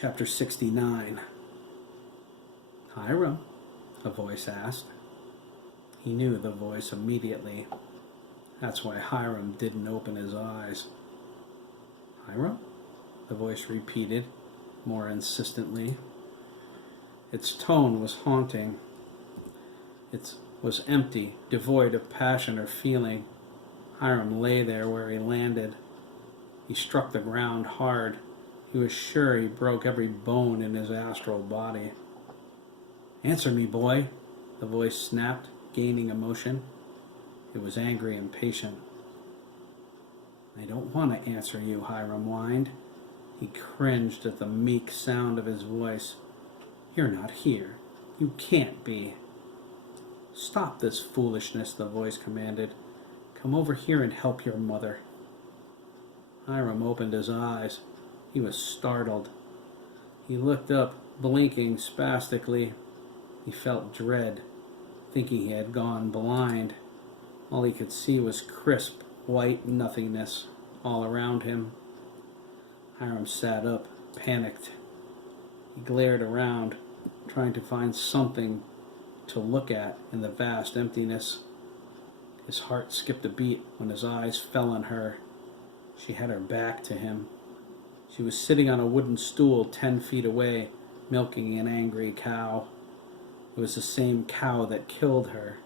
Chapter 69. Hiram, a voice asked. He knew the voice immediately. That's why Hiram didn't open his eyes. Hiram? The voice repeated, more insistently. Its tone was haunting. It was empty, devoid of passion or feeling. Hiram lay there where he landed. He struck the ground hard. He was sure he broke every bone in his astral body. "Answer me, boy," the voice snapped, gaining emotion. It was angry and patient. "I don't want to answer you," Hiram whined. He cringed at the meek sound of his voice. "You're not here. You can't be." "Stop this foolishness," the voice commanded. "Come over here and help your mother." Hiram opened his eyes. He was startled. He looked up, blinking spastically. He felt dread, thinking he had gone blind. All he could see was crisp, white nothingness all around him. Hiram sat up, panicked. He glared around, trying to find something to look at in the vast emptiness. His heart skipped a beat when his eyes fell on her. She had her back to him. She was sitting on a wooden stool 10 feet away, milking an angry cow. It was the same cow that killed her.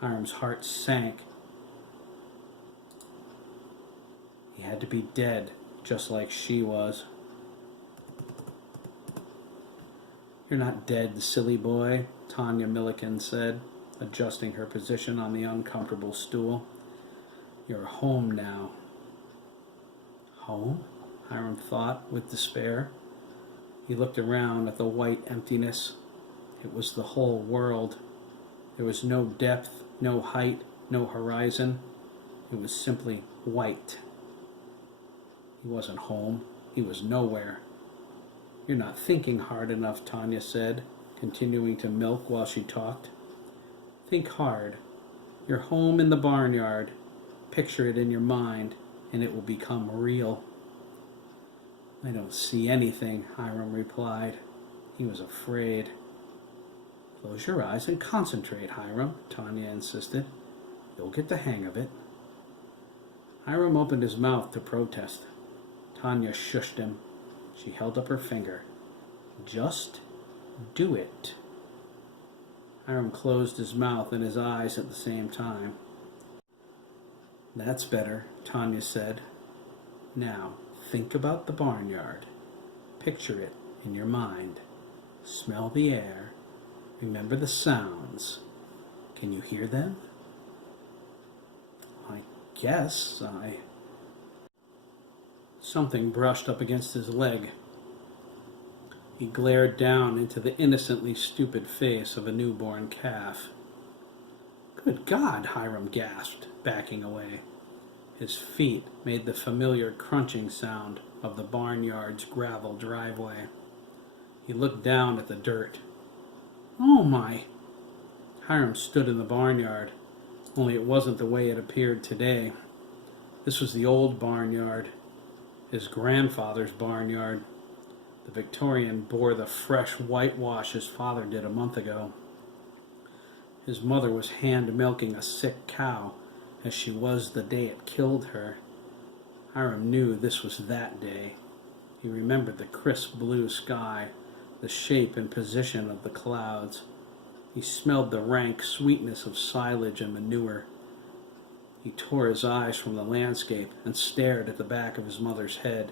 Hiram's heart sank. He had to be dead, just like she was. "You're not dead, silly boy," Tanya Milliken said, adjusting her position on the uncomfortable stool. "You're home now." Home? Hiram thought with despair. He looked around at the white emptiness. It was the whole world. There was no depth, no height, no horizon. It was simply white. He wasn't home. He was nowhere. "You're not thinking hard enough," Tanya said, continuing to milk while she talked. "Think hard. You're home in the barnyard. Picture it in your mind, and it will become real." "I don't see anything," Hiram replied. He was afraid. "Close your eyes and concentrate, Hiram," Tanya insisted. "You'll get the hang of it." Hiram opened his mouth to protest. Tanya shushed him. She held up her finger. "Just do it." Hiram closed his mouth and his eyes at the same time. "That's better," Tanya said. "Now, think about the barnyard. Picture it in your mind. Smell the air. Remember the sounds. Can you hear them?" "I guess I..." Something brushed up against his leg. He glared down into the innocently stupid face of a newborn calf. "Good God!" Hiram gasped, backing away. His feet made the familiar crunching sound of the barnyard's gravel driveway. He looked down at the dirt. "Oh my!" Hiram stood in the barnyard, only it wasn't the way it appeared today. This was the old barnyard, his grandfather's barnyard. The Victorian bore the fresh whitewash his father did a month ago. His mother was hand-milking a sick cow, as she was the day it killed her. Hiram knew this was that day. He remembered the crisp blue sky, the shape and position of the clouds. He smelled the rank sweetness of silage and manure. He tore his eyes from the landscape and stared at the back of his mother's head.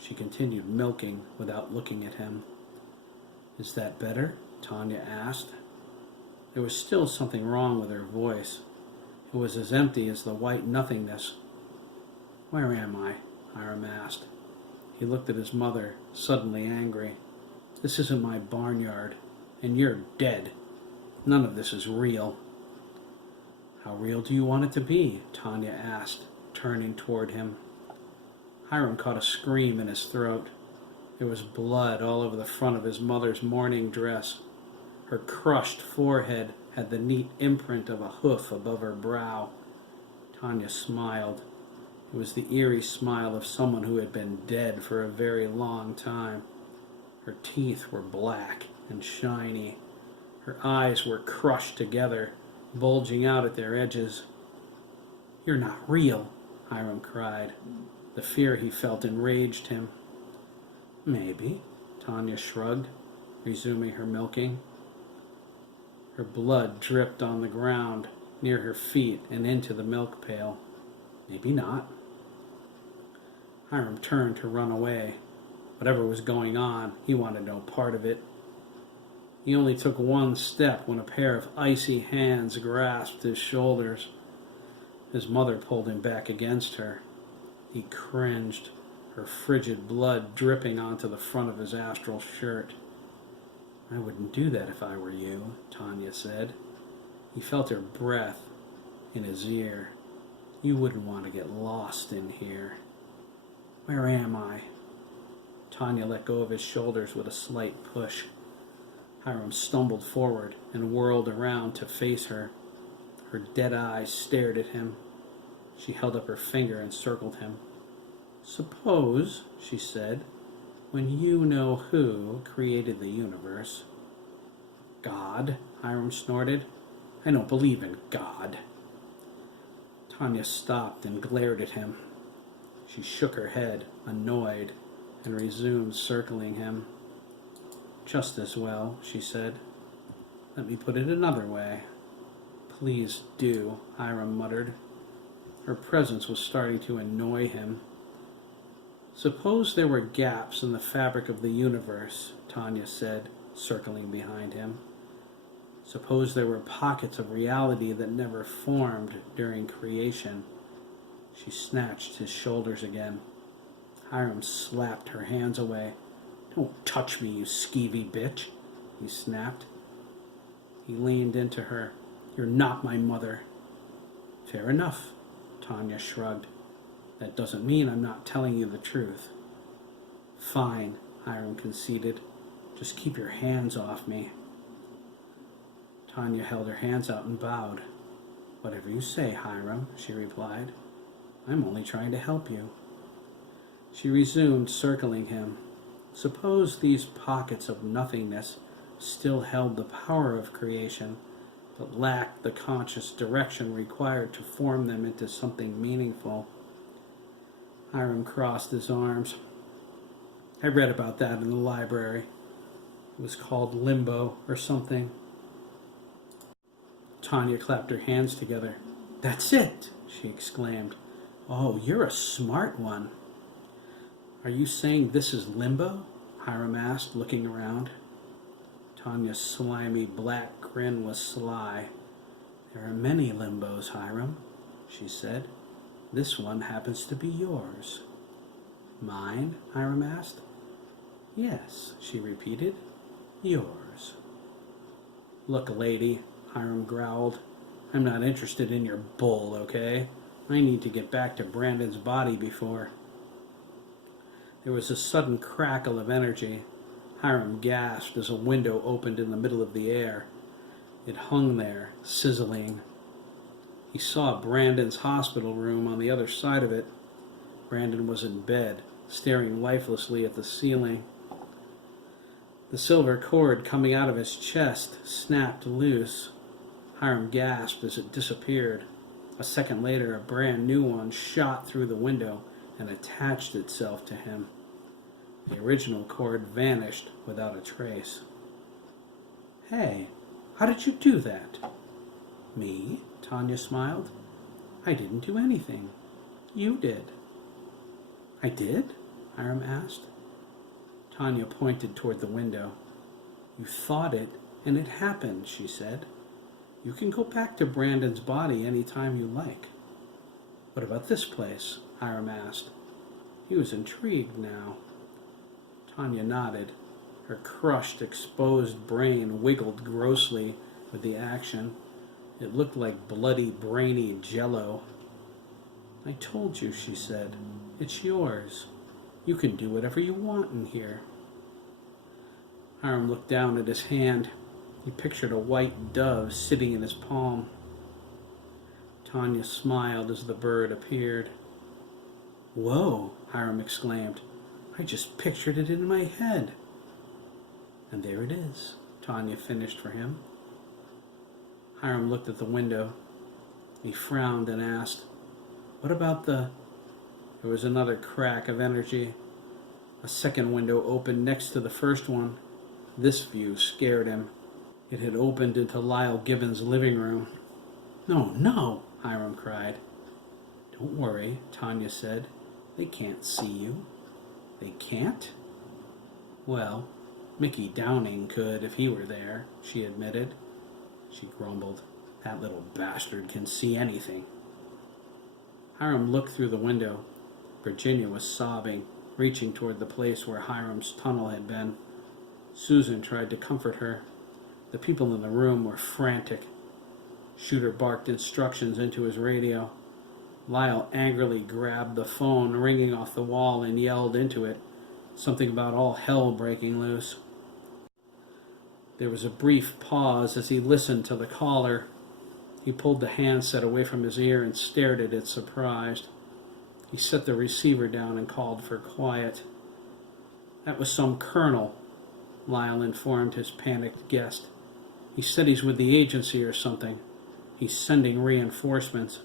She continued milking without looking at him. "Is that better?" Tanya asked. There was still something wrong with her voice. It was as empty as the white nothingness. "Where am I?" Hiram asked. He looked at his mother, suddenly angry. "This isn't my barnyard, and you're dead. None of this is real." "How real do you want it to be?" Tanya asked, turning toward him. Hiram caught a scream in his throat. There was blood all over the front of his mother's mourning dress. Her crushed forehead had the neat imprint of a hoof above her brow. Tanya smiled. It was the eerie smile of someone who had been dead for a very long time. Her teeth were black and shiny. Her eyes were crushed together, bulging out at their edges. "You're not real," Hiram cried. The fear he felt enraged him. "Maybe," Tanya shrugged, resuming her milking. Her blood dripped on the ground near her feet and into the milk pail. "Maybe not." Hiram turned to run away. Whatever was going on, he wanted no part of it. He only took one step when a pair of icy hands grasped his shoulders. His mother pulled him back against her. He cringed, her frigid blood dripping onto the front of his astral shirt. "I wouldn't do that if I were you," Tanya said. He felt her breath in his ear. "You wouldn't want to get lost in here." "Where am I?" Tanya let go of his shoulders with a slight push. Hiram stumbled forward and whirled around to face her. Her dead eyes stared at him. She held up her finger and circled him. "Suppose," she said, "when you know who created the universe." "God?" Hiram snorted. "I don't believe in God." Tanya stopped and glared at him. She shook her head, annoyed, and resumed circling him. "Just as well," she said. "Let me put it another way." "Please do," Hiram muttered. Her presence was starting to annoy him. "Suppose there were gaps in the fabric of the universe," Tanya said, circling behind him. "Suppose there were pockets of reality that never formed during creation." She snatched his shoulders again. Hiram slapped her hands away. "Don't touch me, you skeevy bitch," he snapped. He leaned into her. "You're not my mother." "Fair enough," Tanya shrugged. "That doesn't mean I'm not telling you the truth." "Fine," Hiram conceded. "Just keep your hands off me." Tanya held her hands out and bowed. "Whatever you say, Hiram," she replied. "I'm only trying to help you." She resumed circling him. "Suppose these pockets of nothingness still held the power of creation, but lacked the conscious direction required to form them into something meaningful." Hiram crossed his arms. "I read about that in the library. It was called limbo or something." Tanya clapped her hands together. "That's it!" she exclaimed. "Oh, you're a smart one." "Are you saying this is limbo?" Hiram asked, looking around. Tanya's slimy black grin was sly. "There are many limbos, Hiram," she said. "This one happens to be yours." "Mine?" Hiram asked. "Yes," she repeated. "Yours." "Look, lady," Hiram growled. "I'm not interested in your bull, okay? I need to get back to Brandon's body before..." There was a sudden crackle of energy. Hiram gasped as a window opened in the middle of the air. It hung there, sizzling. He saw Brandon's hospital room on the other side of it. Brandon was in bed, staring lifelessly at the ceiling. The silver cord coming out of his chest snapped loose. Hiram gasped as it disappeared. A second later, a brand new one shot through the window and attached itself to him. The original cord vanished without a trace. "Hey, how did you do that?" "Me?" Tanya smiled. "I didn't do anything. You did." "I did?" Hiram asked. Tanya pointed toward the window. "You thought it, and it happened," she said. "You can go back to Brandon's body any time you like." "What about this place?" Hiram asked. He was intrigued now. Tanya nodded. Her crushed, exposed brain wiggled grossly with the action. It looked like bloody, brainy jello. "I told you," she said. "It's yours. You can do whatever you want in here." Hiram looked down at his hand. He pictured a white dove sitting in his palm. Tanya smiled as the bird appeared. "Whoa," Hiram exclaimed. "I just pictured it in my head." And there it is, Tanya finished for him. Hiram looked at the window. He frowned and asked, "What about the—" There was another crack of energy. A second window opened next to the first one. This view scared him. It had opened into Lyle Gibbons' living room. "No, no!" Hiram cried. "Don't worry," Tanya said. "They can't see you." "They can't?" "Well, Mickey Downing could if he were there," she admitted. She grumbled. "That little bastard can see anything." Hiram looked through the window. Virginia was sobbing, reaching toward the place where Hiram's tunnel had been. Susan tried to comfort her. The people in the room were frantic. Shooter barked instructions into his radio. Lyle angrily grabbed the phone ringing off the wall and yelled into it, something about all hell breaking loose. There was a brief pause as he listened to the caller. He pulled the handset away from his ear and stared at it, surprised. He set the receiver down and called for quiet. "That was some colonel," Lyle informed his panicked guest. "He said he's with the agency or something. He's sending reinforcements."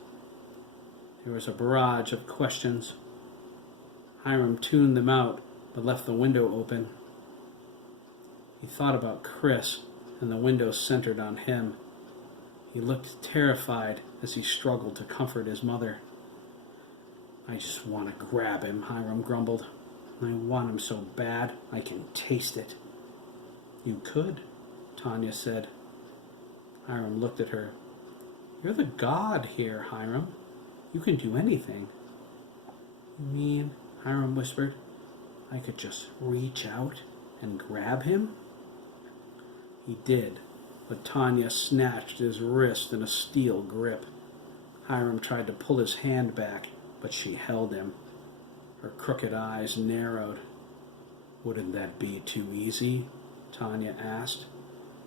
There was a barrage of questions. Hiram tuned them out, but left the window open. He thought about Chris, and the window centered on him. He looked terrified as he struggled to comfort his mother. "I just want to grab him," Hiram grumbled. "I want him so bad, I can taste it." "You could," Tanya said. Hiram looked at her. "You're the god here, Hiram. You can do anything." "You mean," Hiram whispered, "I could just reach out and grab him?" He did, but Tanya snatched his wrist in a steel grip. Hiram tried to pull his hand back, but she held him. Her crooked eyes narrowed. "Wouldn't that be too easy?" Tanya asked.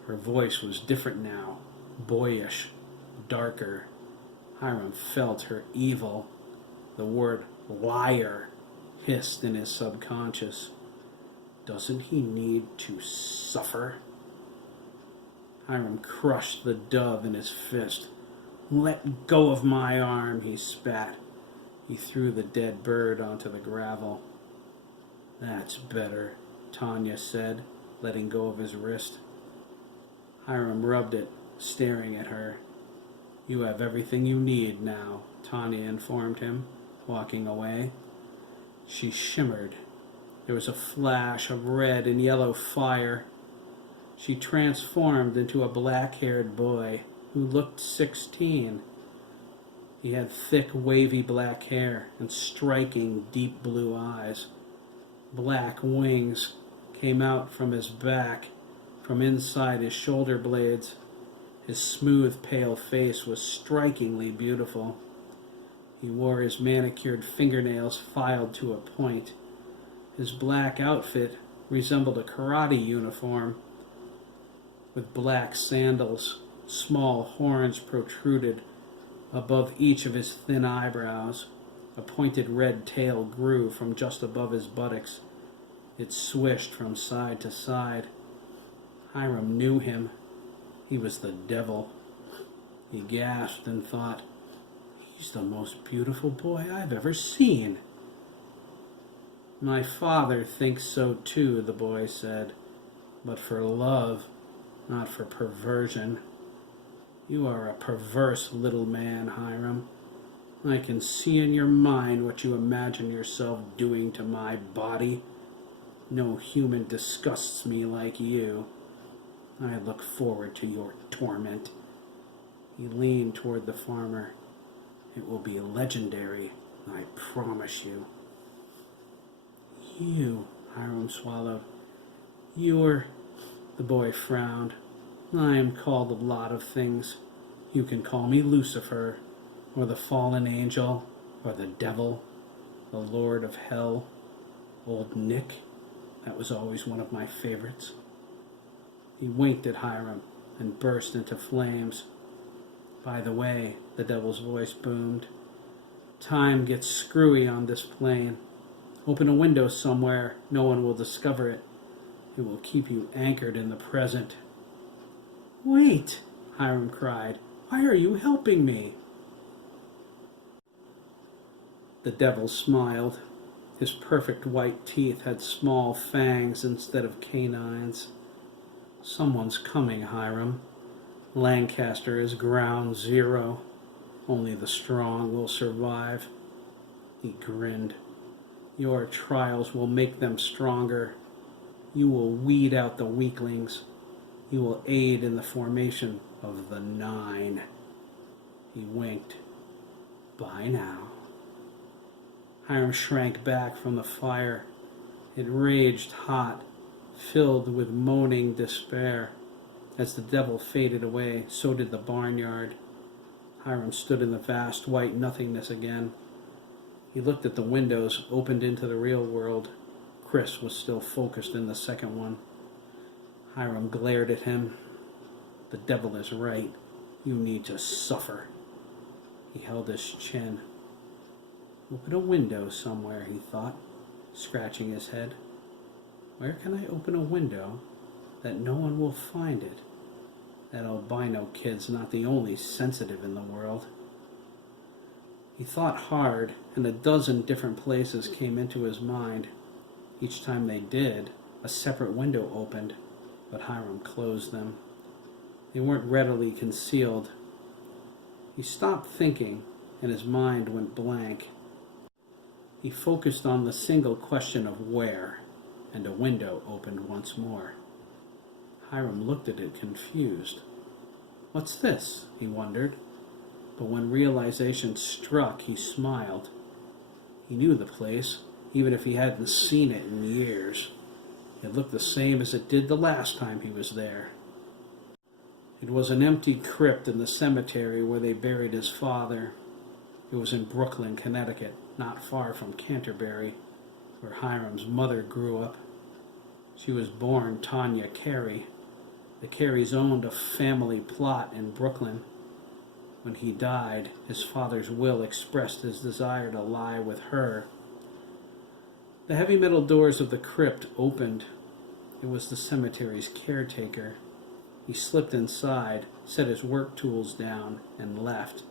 Her voice was different now, boyish, darker. Hiram felt her evil. The word liar hissed in his subconscious. Doesn't he need to suffer? Hiram crushed the dove in his fist. "Let go of my arm," he spat. He threw the dead bird onto the gravel. "That's better," Tanya said, letting go of his wrist. Hiram rubbed it, staring at her. "You have everything you need now," Tanya informed him, walking away. She shimmered. There was a flash of red and yellow fire. She transformed into a black-haired boy who looked 16. He had thick, wavy black hair and striking, deep blue eyes. Black wings came out from his back, from inside his shoulder blades. His smooth, pale face was strikingly beautiful. He wore his manicured fingernails filed to a point. His black outfit resembled a karate uniform, with black sandals. Small horns protruded above each of his thin eyebrows. A pointed red tail grew from just above his buttocks. It swished from side to side. Hiram knew him. He was the devil. He gasped and thought, "He's the most beautiful boy I've ever seen." "My father thinks so too," the boy said, "but for love, not for perversion. You are a perverse little man, Hiram. I can see in your mind what you imagine yourself doing to my body. No human disgusts me like you. I look forward to your torment." He leaned toward the farmer. "It will be legendary, I promise you." "You," Hiram swallowed. "You're—" The boy frowned. "I am called a lot of things. You can call me Lucifer, or the fallen angel, or the devil, the Lord of Hell, Old Nick. That was always one of my favorites." He winked at Hiram and burst into flames. "By the way," the devil's voice boomed, "time gets screwy on this plane. Open a window somewhere, no one will discover it. It will keep you anchored in the present. Wait, Hiram cried. Why are you helping me? The devil smiled. His perfect white teeth had small fangs instead of canines. Someone's coming, Hiram. Lancaster is ground zero. Only the strong will survive. He grinned. Your trials will make them stronger. You will weed out the weaklings. You will aid in the formation of the 9. He winked. Bye now. Hiram shrank back from the fire. It raged hot, filled with moaning despair. As the devil faded away, so did the barnyard. Hiram stood in the vast white nothingness again. He looked at the windows, opened into the real world. Chris was still focused in the second one. Hiram glared at him. The devil is right. You need to suffer. He held his chin. Open a window somewhere, he thought, scratching his head. Where can I open a window that no one will find it? That albino kid's not the only sensitive in the world. He thought hard, and a dozen different places came into his mind. Each time they did, a separate window opened, but Hiram closed them. They weren't readily concealed. He stopped thinking, and his mind went blank. He focused on the single question of where, and a window opened once more. Hiram looked at it confused. What's this? He wondered. But when realization struck, he smiled. He knew the place, even if he hadn't seen it in years. It looked the same as it did the last time he was there. It was an empty crypt in the cemetery where they buried his father. It was in Brooklyn, Connecticut, not far from Canterbury, where Hiram's mother grew up. She was born Tanya Carey. The Careys owned a family plot in Brooklyn. When he died, his father's will expressed his desire to lie with her. The heavy metal doors of the crypt opened. It was the cemetery's caretaker. He slipped inside, set his work tools down, and left.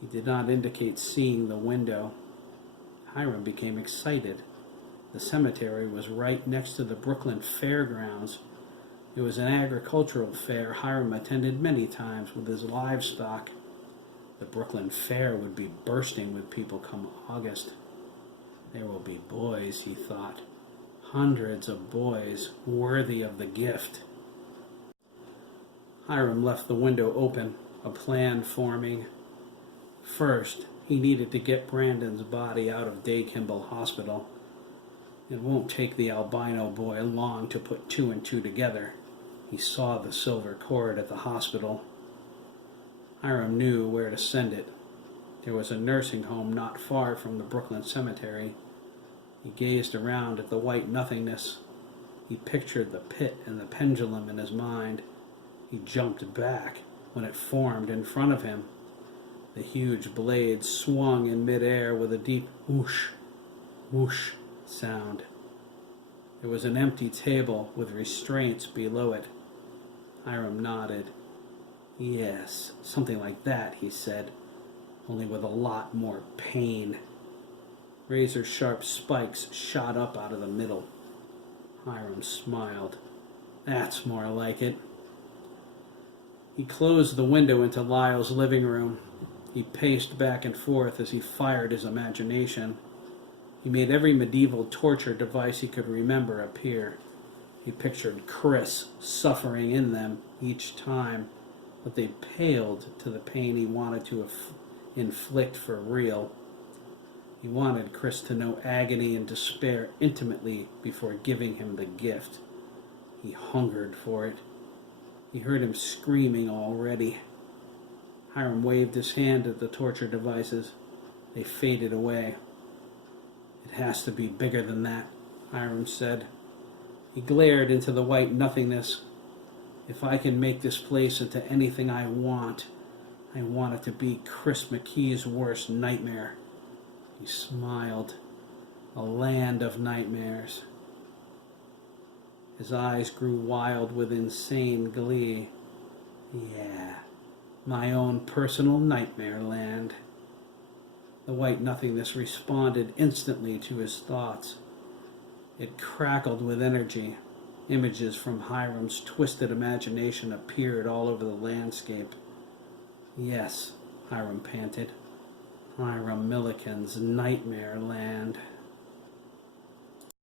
He did not indicate seeing the window. Hiram became excited. The cemetery was right next to the Brooklyn Fairgrounds. It was an agricultural fair Hiram attended many times with his livestock. The Brooklyn Fair would be bursting with people come August. There will be boys, he thought. Hundreds of boys worthy of the gift. Hiram left the window open, a plan forming. First, he needed to get Brandon's body out of Day Kimball Hospital. It won't take the albino boy long to put 2 and 2 together. He saw the silver cord at the hospital. Hiram knew where to send it. There was a nursing home not far from the Brooklyn cemetery. He gazed around at the white nothingness. He pictured the pit and the pendulum in his mind. He jumped back when it formed in front of him. The huge blade swung in midair with a deep whoosh, whoosh sound. There was an empty table with restraints below it. Hiram nodded. Yes, something like that, he said, only with a lot more pain. Razor-sharp spikes shot up out of the middle. Hiram smiled. That's more like it. He closed the window into Lyle's living room. He paced back and forth as he fired his imagination. He made every medieval torture device he could remember appear. He pictured Chris suffering in them each time, but they paled to the pain he wanted to inflict for real. He wanted Chris to know agony and despair intimately before giving him the gift. He hungered for it. He heard him screaming already. Hiram waved his hand at the torture devices. They faded away. It has to be bigger than that, Hiram said. He glared into the white nothingness. If I can make this place into anything I want it to be Chris McKee's worst nightmare. He smiled. A land of nightmares. His eyes grew wild with insane glee. Yeah, my own personal nightmare land. The white nothingness responded instantly to his thoughts. It crackled with energy. Images from Hiram's twisted imagination appeared all over the landscape. Yes, Hiram panted. Hiram Milliken's nightmare land.